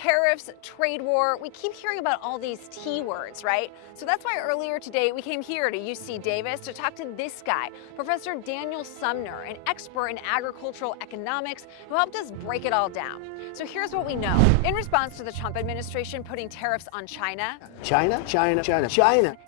Tariffs, trade war, we keep hearing about all these T words, right? So that's why earlier today we came here to UC Davis to talk to this guy, Professor Daniel Sumner, an expert in agricultural economics who helped us break it all down. So here's what we know. In response to the Trump administration putting tariffs on China. China?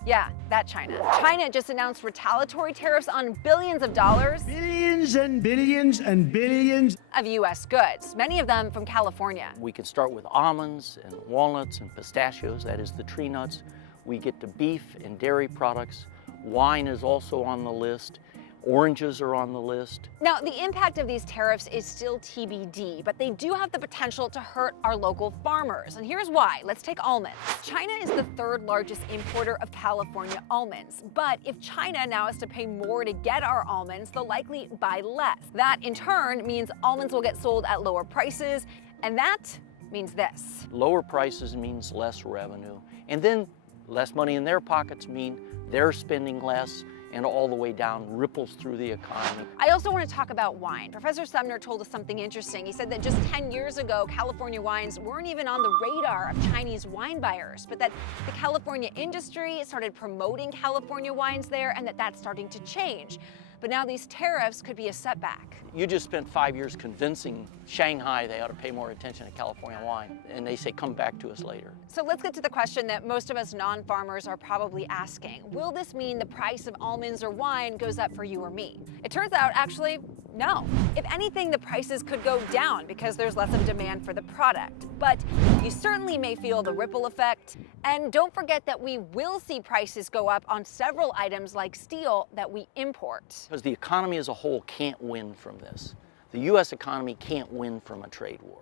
Yeah, that China. China just announced retaliatory tariffs on billions of dollars. Billions and billions and billions Of U.S. goods, many of them from California. We can start with almonds and walnuts and pistachios, that is the tree nuts. We get to beef and dairy products. Wine is also on the list. Oranges are on the list. Now, the impact of these tariffs is still TBD, but they do have the potential to hurt our local farmers. And here's why. Let's take almonds. China is the third largest importer of California almonds. But if China now has to pay more to get our almonds, they'll likely buy less. That, in turn, means almonds will get sold at lower prices, and that means this. Lower prices means less revenue. And then less money in their pockets mean they're spending less, and all the way down ripples through the economy. I also want to talk about wine. Professor Sumner told us something interesting. He said that just 10 years ago, California wines weren't even on the radar of Chinese wine buyers, but that the California industry started promoting California wines there, and that's starting to change. But now these tariffs could be a setback. You just spent 5 years convincing Shanghai they ought to pay more attention to California wine, and they say, come back to us later. So let's get to the question that most of us non-farmers are probably asking. Will this mean the price of almonds or wine goes up for you or me? It turns out, actually, no. If anything, the prices could go down because there's less of demand for the product. But you certainly may feel the ripple effect. And don't forget that we will see prices go up on several items like steel that we import. Because the economy as a whole can't win from this. The U.S. economy can't win from a trade war.